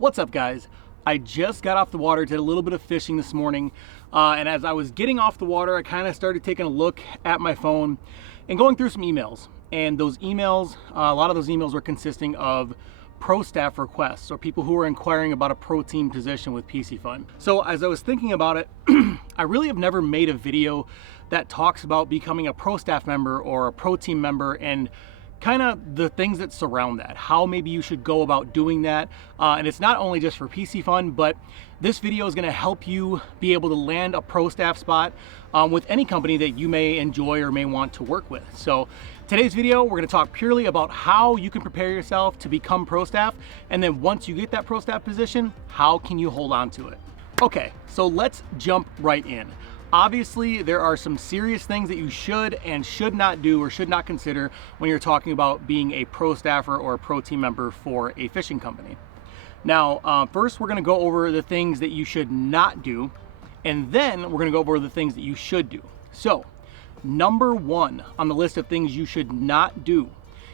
What's up, guys? I just got off the water, did a little bit of fishing this morning, and as I was getting off the water, I kind of started taking a look at my phone and going through some emails. And those emails, a lot of those emails were consisting of pro staff requests, or people who were inquiring about a pro team position with Piscifun. So as I was thinking about it, I really have never made a video that talks about becoming a pro staff member or a pro team member and kind of the things that surround that, how maybe you should go about doing that. And it's not only just for Piscifun, but this video is going to help you be able to land a pro staff spot with any company that you may enjoy or may want to work with. So today's video, we're going to talk purely about how you can prepare yourself to become pro staff. And then once you get that pro staff position, how can you hold on to it? Okay, so let's jump right in. Obviously, there are some serious things that you should and should not do or should not consider when you're talking about being a pro staffer or a pro team member for a fishing company. Now, first we're going to go over the things that you should not do, and then we're going to go over the things that you should do. So, number one on the list of things you should not do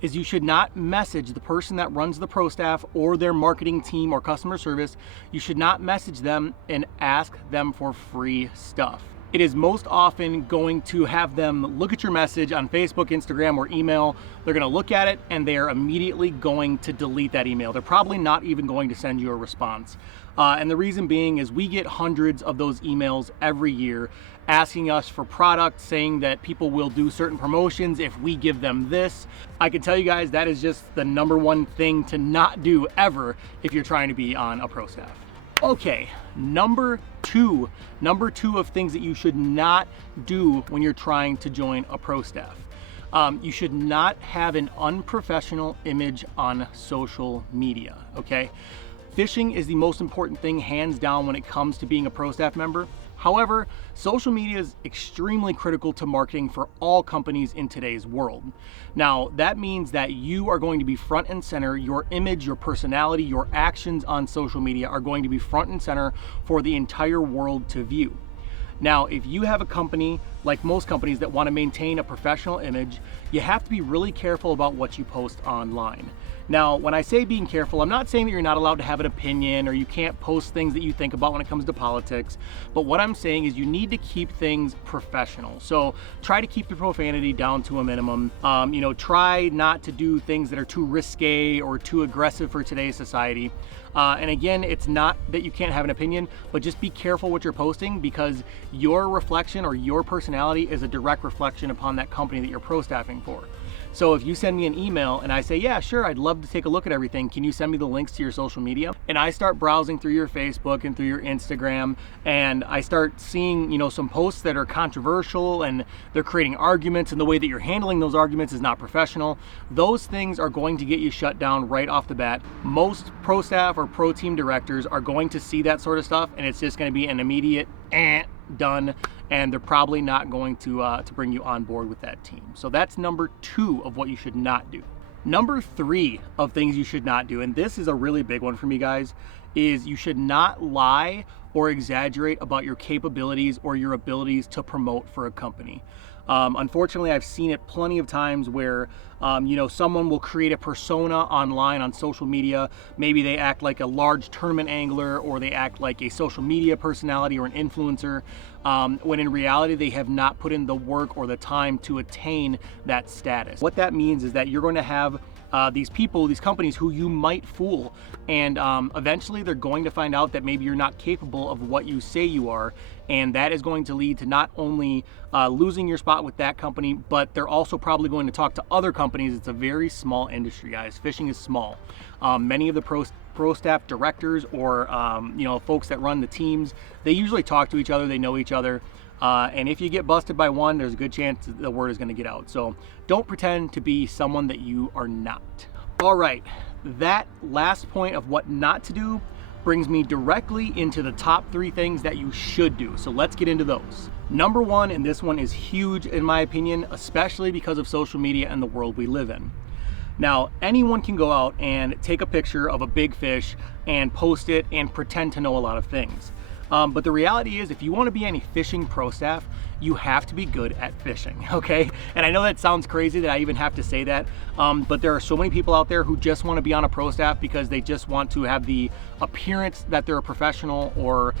is you should not message the person that runs the pro staff or their marketing team or customer service. You should not message them and ask them for free stuff. It is most often going to have them look at your message on Facebook, Instagram, or email. They're going to look at it and they are immediately going to delete that email. They're probably not even going to send you a response. And the reason being is we get hundreds of those emails every year asking us for products, saying that people will do certain promotions if we give them this. I can tell you guys that is just the number one thing to not do ever if you're trying to be on a pro staff. Okay, number two of things that you should not do when you're trying to join a pro staff. You should not have an unprofessional image on social media, okay? Fishing is the most important thing, hands down, when it comes to being a pro staff member. However, social media is extremely critical to marketing for all companies in today's world. Now, that means that you are going to be front and center. Your image, your personality, your actions on social media are going to be front and center for the entire world to view. Now, if you have a company, like most companies that want to maintain a professional image, you have to be really careful about what you post online. Now, when I say being careful, I'm not saying that you're not allowed to have an opinion or you can't post things that you think about when it comes to politics, but what I'm saying is you need to keep things professional. So try to keep the profanity down to a minimum. Try not to do things that are too risque or too aggressive for today's society. And again, it's not that you can't have an opinion, but just be careful what you're posting, because your reflection or your personality is a direct reflection upon that company that you're pro staffing for. So if you send me an email and I say, yeah, sure, I'd love to take a look at everything. Can you send me the links to your social media? And I start browsing through your Facebook and through your Instagram, and I start seeing, some posts that are controversial and they're creating arguments, and the way that you're handling those arguments is not professional. Those things are going to get you shut down right off the bat. Most pro staff or pro team directors are going to see that sort of stuff, and it's just going to be an immediate done, and they're probably not going to bring you on board with that team. So that's number two of what you should not do. Number three of things you should not do, and this is a really big one for me, guys, is you should not lie or exaggerate about your capabilities or your abilities to promote for a company. Unfortunately, I've seen it plenty of times where, someone will create a persona online on social media. Maybe they act like a large tournament angler, or they act like a social media personality or an influencer, when in reality, they have not put in the work or the time to attain that status. What that means is that you're going to have these people, these companies who you might fool, and eventually they're going to find out that maybe you're not capable of what you say you are, and that is going to lead to not only losing your spot with that company, but they're also probably going to talk to other companies. It's a very small industry, guys. Fishing is small. Many of the pro staff directors or folks that run the teams, they usually talk to each other, they know each other. And if you get busted by one, there's a good chance the word is going to get out. So don't pretend to be someone that you are not. All right, that last point of what not to do brings me directly into the top three things that you should do. So let's get into those. Number one, and this one is huge in my opinion, especially because of social media and the world we live in. Now, anyone can go out and take a picture of a big fish and post it and pretend to know a lot of things. But the reality is, if you want to be any fishing pro staff, you have to be good at fishing, okay? And I know that sounds crazy that I even have to say that, but there are so many people out there who just want to be on a pro staff because they just want to have the appearance that they're a professional, or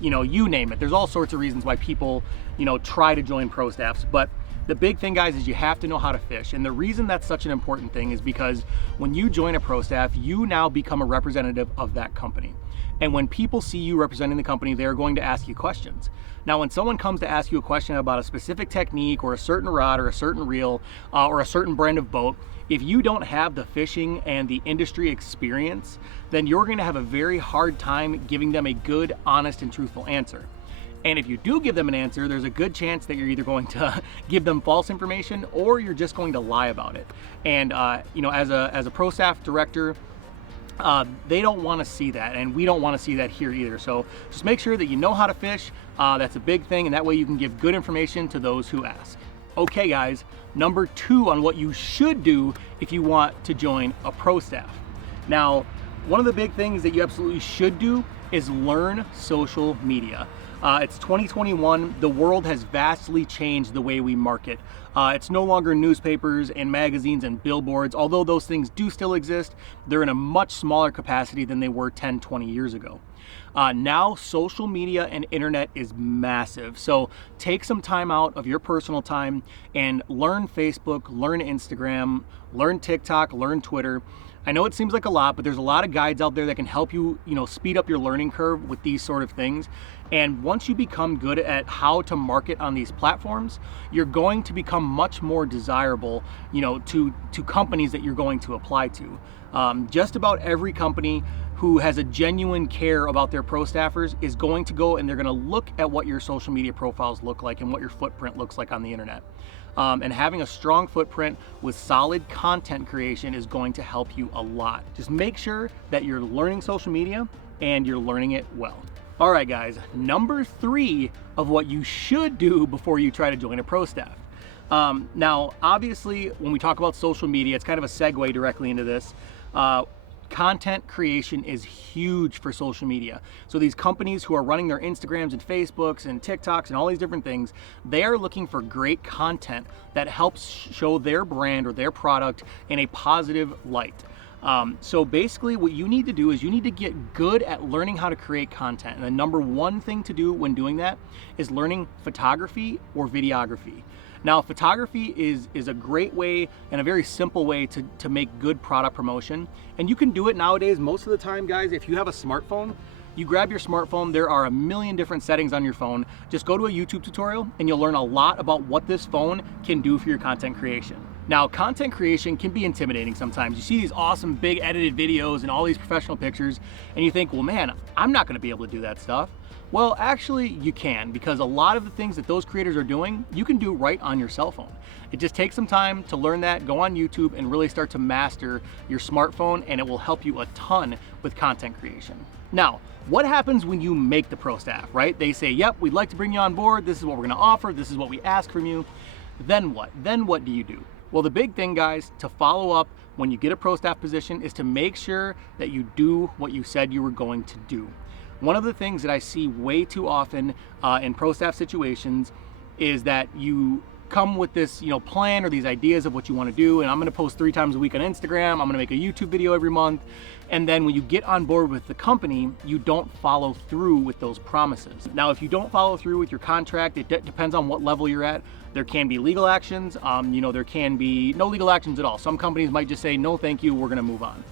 you know, you name it. There's all sorts of reasons why people, you know, try to join pro staffs. But the big thing, guys, is you have to know how to fish. And the reason that's such an important thing is because when you join a pro staff, you now become a representative of that company. And when people see you representing the company, they're going to ask you questions. Now, when someone comes to ask you a question about a specific technique or a certain rod or a certain reel or a certain brand of boat, if you don't have the fishing and the industry experience, then you're going to have a very hard time giving them a good, honest, and truthful answer. And if you do give them an answer, there's a good chance that you're either going to give them false information or you're just going to lie about it. And you know, as a pro staff director, they don't want to see that, and we don't want to see that here either. So just make sure that you know how to fish. That's a big thing, and that way you can give good information to those who ask. Okay, guys, number 2 on what you should do if you want to join a pro staff. Now, one of the big things that you absolutely should do is learn social media. It's 2021. The world has vastly changed the way we market. It's no longer newspapers and magazines and billboards. Although those things do still exist, they're in a much smaller capacity than they were 10, 20 years ago. Now social media and internet is massive. So take some time out of your personal time and learn Facebook, learn Instagram, learn TikTok, learn Twitter. I know it seems like a lot, but there's a lot of guides out there that can help you, you know, speed up your learning curve with these sort of things. And once you become good at how to market on these platforms, you're going to become much more desirable, you know, to companies that you're going to apply to. Just about every company who has a genuine care about their pro staffers is going to go and they're going to look at what your social media profiles look like and what your footprint looks like on the internet. And having a strong footprint with solid content creation is going to help you a lot. Just make sure that you're learning social media and you're learning it well. All right, guys, number 3 of what you should do before you try to join a pro staff. Now, obviously, when we talk about social media, it's kind of a segue directly into this. Content creation is huge for social media. So these companies who are running their Instagrams and Facebooks and TikToks and all these different things, they are looking for great content that helps show their brand or their product in a positive light. So basically what you need to do is you need to get good at learning how to create content. And the number 1 thing to do when doing that is learning photography or videography. Now, photography is a great way and a very simple way to make good product promotion. And you can do it nowadays most of the time, guys. If you have a smartphone, you grab your smartphone, there are a million different settings on your phone. Just go to a YouTube tutorial and you'll learn a lot about what this phone can do for your content creation. Now, content creation can be intimidating sometimes. You see these awesome big edited videos and all these professional pictures, and you think, well, man, I'm not gonna be able to do that stuff. Well, actually you can, because a lot of the things that those creators are doing, you can do right on your cell phone. It just takes some time to learn that, go on YouTube and really start to master your smartphone, and it will help you a ton with content creation. Now, what happens when you make the pro staff, right? They say, yep, we'd like to bring you on board. This is what we're gonna offer. This is what we ask from you. Then what? Then what do you do? Well, the big thing, guys, to follow up when you get a pro staff position is to make sure that you do what you said you were going to do. One of the things that I see way too often in pro staff situations is that you come with this, you know, plan or these ideas of what you want to do, and I'm going to post 3 times a week on Instagram, I'm going to make a YouTube video every month, and then when you get on board with the company, you don't follow through with those promises. Now, if you don't follow through with your contract, it depends on what level you're at. There can be legal actions, you know, there can be no legal actions at all. Some companies might just say, no, thank you, we're going to move on.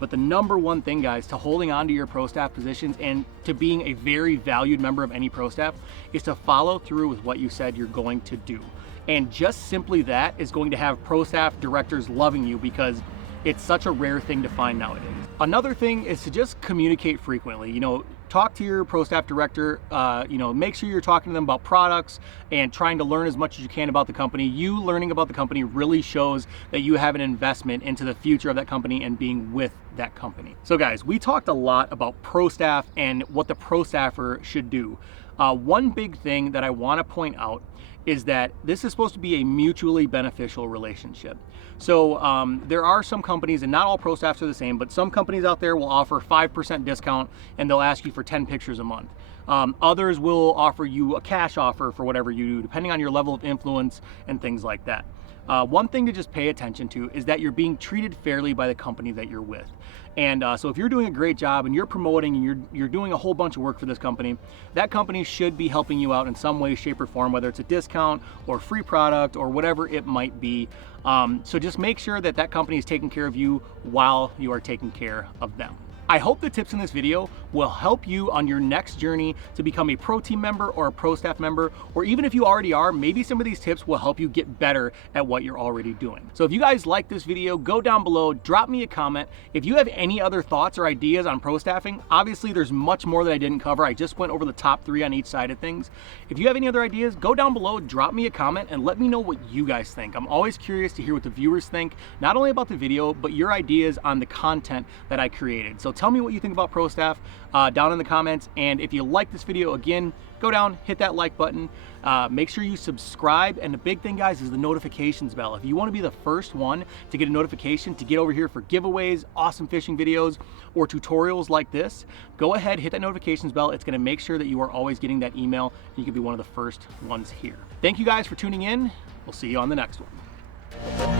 But the number 1 thing, guys, to holding on to your pro staff positions and to being a very valued member of any pro staff is to follow through with what you said you're going to do. And just simply that is going to have pro staff directors loving you, because it's such a rare thing to find nowadays. Another thing is to just communicate frequently. You know, talk to your pro staff director, you know, make sure you're talking to them about products and trying to learn as much as you can about the company. You learning about the company really shows that you have an investment into the future of that company and being with that company. So guys, we talked a lot about pro staff and what the pro staffer should do. One big thing that I want to point out is that this is supposed to be a mutually beneficial relationship. So there are some companies, and not all pro staffs are the same, but some companies out there will offer 5% discount and they'll ask you for 10 pictures a month. Others will offer you a cash offer for whatever you do, depending on your level of influence and things like that. One thing to just pay attention to is that you're being treated fairly by the company that you're with. And so if you're doing a great job and you're promoting and you're doing a whole bunch of work for this company, that company should be helping you out in some way, shape, or form, whether it's a discount or free product or whatever it might be. So just make sure that that company is taking care of you while you are taking care of them. I hope the tips in this video will help you on your next journey to become a pro team member or a pro staff member, or even if you already are, maybe some of these tips will help you get better at what you're already doing. So if you guys like this video, go down below, drop me a comment. If you have any other thoughts or ideas on pro staffing, obviously there's much more that I didn't cover. I just went over the top 3 on each side of things. If you have any other ideas, go down below, drop me a comment, and let me know what you guys think. I'm always curious to hear what the viewers think, not only about the video, but your ideas on the content that I created. So tell me what you think about pro staff down in the comments, and if you like this video, again, go down, hit that like button, make sure you subscribe, and the big thing, guys, is the notifications bell. If you want to be the first one to get a notification to get over here for giveaways, awesome fishing videos, or tutorials like this, go ahead, hit that notifications bell. It's going to make sure that you are always getting that email and you can be one of the first ones here. Thank you guys for tuning in. We'll see you on the next one.